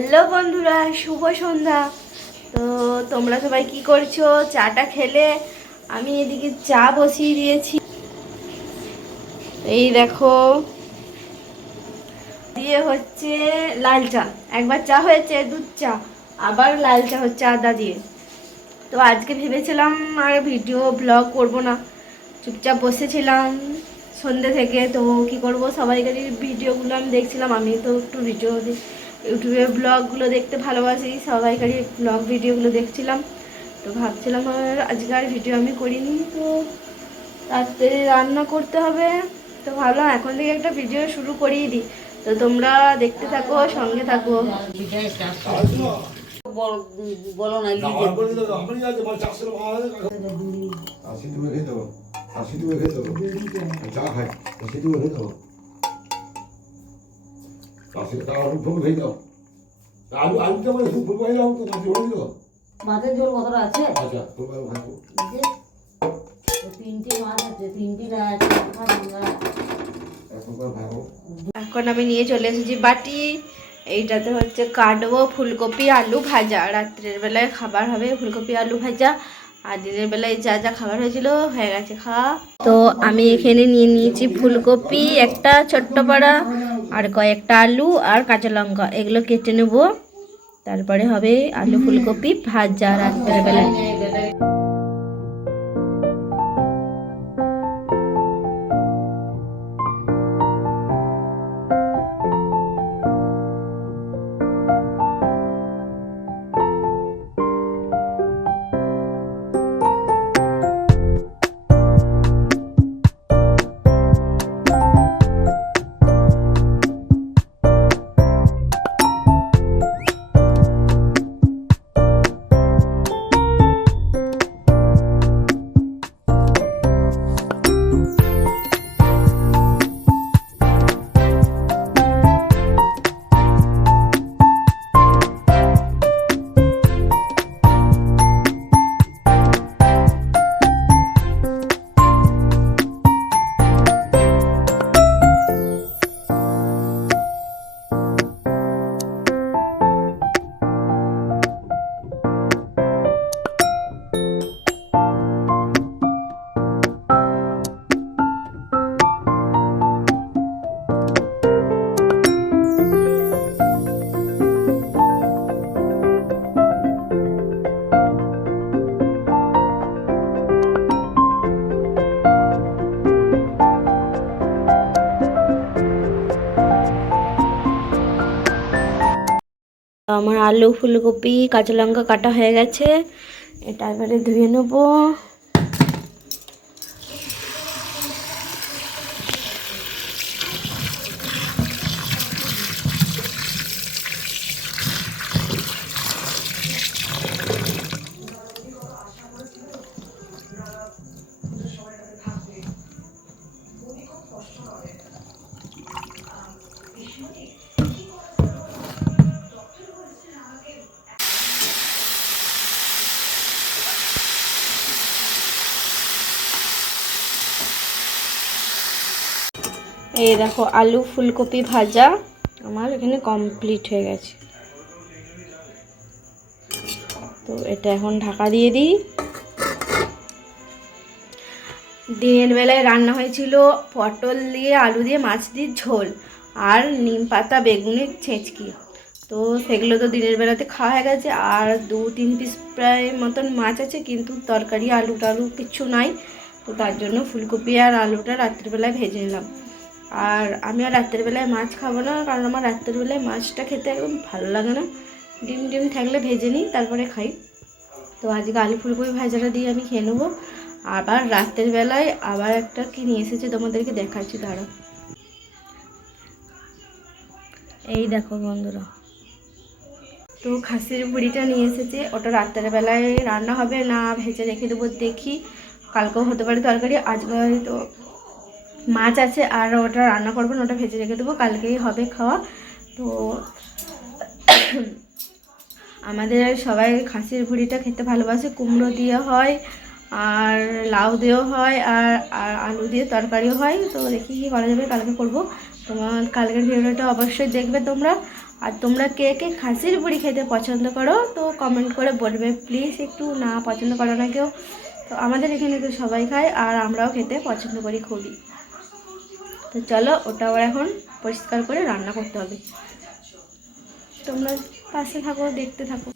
Hello বন্ধুরা, শুভ সন্ধ্যা। তো তোমরা সবাই কি করছ? চাটা খেলে? আমি এদিকে চা বসিয়ে দিয়েছি। এই দেখো, দিয়ে হচ্ছে লাল চা। একবার চা হয়েছে, দুধ চা, আবার লাল চা হচ্ছে আদা দিয়ে। তো আজকে ভেবেছিলাম আর ভিডিও, ব্লগ করব না। চুপচাপ বসেছিলাম সন্ধ্যে থেকে, তো কি করব? সবাইকার ভিডিওগুলো আমি দেখছিলাম আমি তো একটু ভিডিও ইউটিউবে ব্লগগুলো দেখতে ভালোবাসি সবাইকারই ব্লগ ভিডিওগুলো দেখছিলাম। তো ভাবছিলাম আর আজকে আর ভিডিও আমি করিনি তো তাড়াতাড়ি রান্না করতে হবে। তো ভাবলাম এখন থেকে একটা ভিডিও শুরু করিয়ে দিই। তো তোমরা দেখতে থাকো সঙ্গে থাকো। বলো না। আশি টাকা আশি টাকা চা খাই। আশি টাকা আশি টাকা ফুল খেয়ে দাও আলু আলু কেমন ফুল ফুল খেয়ে দাও তো মাঝে ভরে দিও মাছের ঝোল কতটা আছে? আচ্ছা ফুল আলু খাব এই যে, তো তিনটে মাছ আছে তিনটে আছে এখন এখন আমি নিয়ে চলে এসেছি বাটি। এইটাতে হচ্ছে কাটবো ফুলকপি আলু ভাজা। রাত্রের বেলায় খাবার হবে ফুলকপি আলু ভাজা। আর দিনের বেলায় যা যা খাবার হয়েছিল হয়ে গেছে খাওয়া। তো আমি এখানে নিয়ে নিয়েছি ফুলকপি একটা ছোট্ট পাড়া। আর কয়েকটা আলু আর কাঁচা লঙ্কা, এগুলো কেটে নেব। তারপরে হবে আলু ফুলকপি ভাজা রাত্রের আমার আলু ফুলকপি কাঁচা লঙ্কা কাটা হয়ে গেছে। এটা এবারে ধুয়ে নেব। এই দেখো আলু ফুলকপি ভাজা আমার এখানে কমপ্লিট হয়ে গেছে। তো এটা এখন ঢাকা দিয়ে দিই। দিনের বেলায় রান্না হয়েছিল পটল দিয়ে আলু দিয়ে মাছ দিয়ে ঝোল আর নিম পাতা, বেগুনের ছেঁচকি। তো সেগুলো তো দিনের বেলাতে খাওয়া হয়ে গেছে। আর দু তিন পিস প্রায় মতন মাছ আছে, কিন্তু তরকারি, আলু টালু কিচ্ছু নাই। তো তার জন্য ফুলকপি আর আলুটা রাত্রিবেলায় ভেজে নিলাম। আর আমি আর রাত্রের বেলায় মাছ খাব না, কারণ আমার রাত্রের বেলায় মাছটা খেতে একদম ভালো লাগে না। ডিম ডিম থাকলে ভেজে নিই, তারপরে খাই। তো আজকে আলু ফুলকপি ভাজাটা দিয়ে আমি খেয়ে নেব। আবার রাতের বেলায় আবার একটা কি নিয়ে এসেছে তোমাদেরকে দেখাচ্ছি দাঁড়া এই দেখো বন্ধুরা। তো খাসির ভুড়িটা নিয়ে এসেছে, ওটা রাতের বেলায় রান্না হবে না, ভেজে রেখে দেবো দেখি। কালকেও হতে পারে তরকারি আজকে হয়তো মাছ আছে, আর ওটা রান্না করব না ওটা ভেজে রেখে দেবো, কালকেই হবে খাওয়া। তো আমাদের সবাই খাসির ভুড়িটা খেতে ভালোবাসে, কুমড়ো দিয়ে হয়, আর লাউ দিয়েও হয়, আর আর আলু দিয়ে তরকারিও হয়। তো দেখি কী করা যাবে, কালকে করব। তোমার কালকের ভিডিওটা অবশ্যই দেখবে তোমরা। আর তোমরা কে কে খাসির বুড়ি খেতে পছন্দ করো, তো কমেন্ট করে বলবে। প্লিজ একটু না পছন্দ করো না কেউ। তো আমাদের এখানে তো সবাই খায়, আর আমরাও খেতে পছন্দ করি খুবই। তো চলো ওটা আবার এখন পরিষ্কার করে রান্না করতে হবে। তোমরা পাশে থাকো, দেখতে থাকো।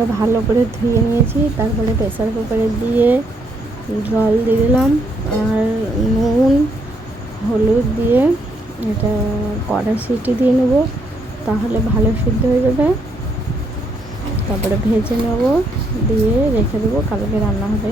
এটা ভালো করে ধুয়ে নিয়েছি, তারপরে প্রেসার কুকারে দিয়ে জল দিয়ে দিলাম আর নুন, হলুদ দিয়ে এটা কড়া সিটি দিয়ে নেব, তাহলে ভালো সিদ্ধ হয়ে যাবে। তারপরে ভেজে নেব, দিয়ে রেখে দেবো, কালকে রান্না হবে।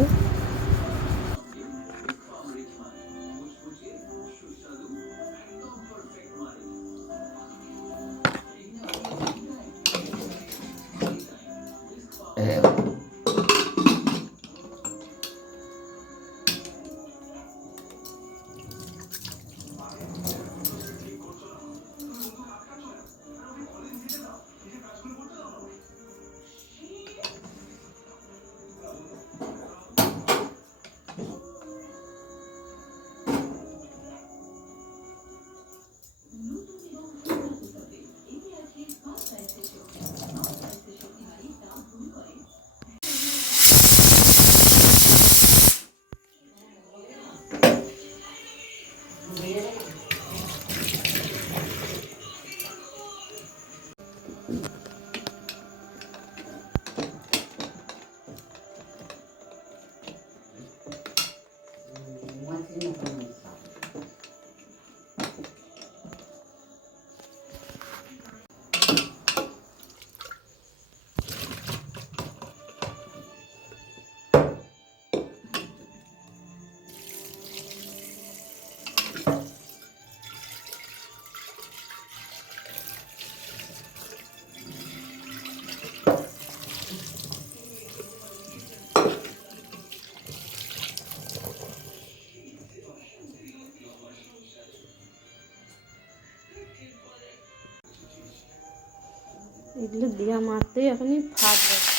এগুলো দেওয়া মারতেই এখনই ফাটবে।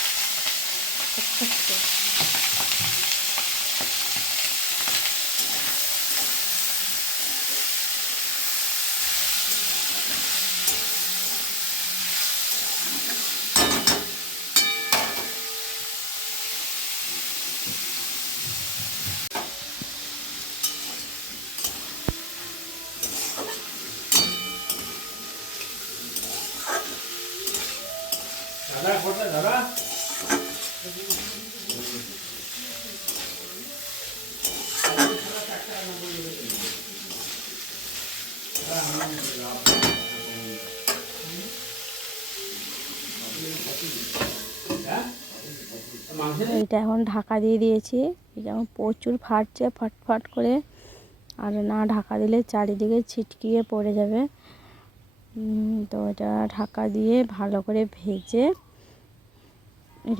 এটা এখন ঢাকা দিয়ে দিয়েছি। এটা এখন প্রচুর ফাটছে, ফটফট করে। আর না ঢাকা দিলে চারিদিকে ছিটকিয়ে পড়ে যাবে। তো এটা ঢাকা দিয়ে ভালো করে ভেজে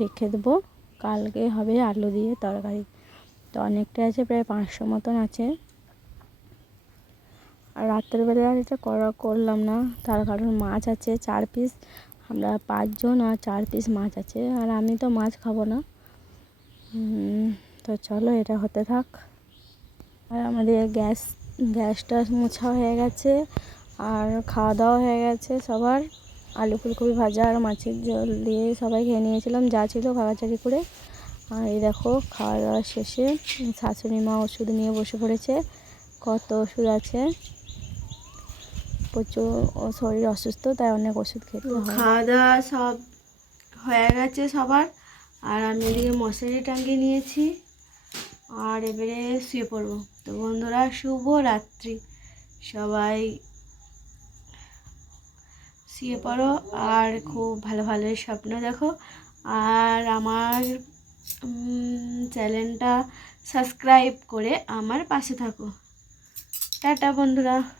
রেখে দেবো। কালকে হবে আলু দিয়ে তরকারি। তো অনেকটা আছে, প্রায় পাঁচশো মতন আছে। আর রাত্রেবেলা আর এটা করা করলাম না। তার কারণ মাছ আছে চার পিস আমরা পাঁচজন আর চার পিস মাছ আছে। আর আমি তো মাছ খাব না। তো চলো এটা হতে থাক। আর আমাদের গ্যাস, গ্যাসটা মোছা হয়ে গেছে, আর খাওয়া দাওয়া হয়ে গেছে সবার। আলু ফুলকপি ভাজা আর মাছের ঝোল দিয়ে সবাই খেয়ে নিয়েছিলাম, যা ছিল খাওয়াচাড়ি করে। আর এই দেখো, খাওয়া দাওয়া শেষে শাশুড়ি মা ওষুধ নিয়ে বসে পড়েছে, কত ওষুধ আছে। প্রচুর শরীর অসুস্থ, তাই অনেক ওষুধ খেতে খাওয়া দাওয়া সব হয়ে গেছে সবার। আর আমি এদিকে মশারি টাঙ্গিয়ে নিয়েছি। আর এবারে শুয়ে পড়ব। তো বন্ধুরা, শুভ রাত্রি। সবাই শুয়ে পড়ো আর খুব ভালো ভালো স্বপ্ন দেখো। আর আমার চ্যানেলটা সাবস্ক্রাইব করে আমার পাশে থাকো। টাটা বন্ধুরা।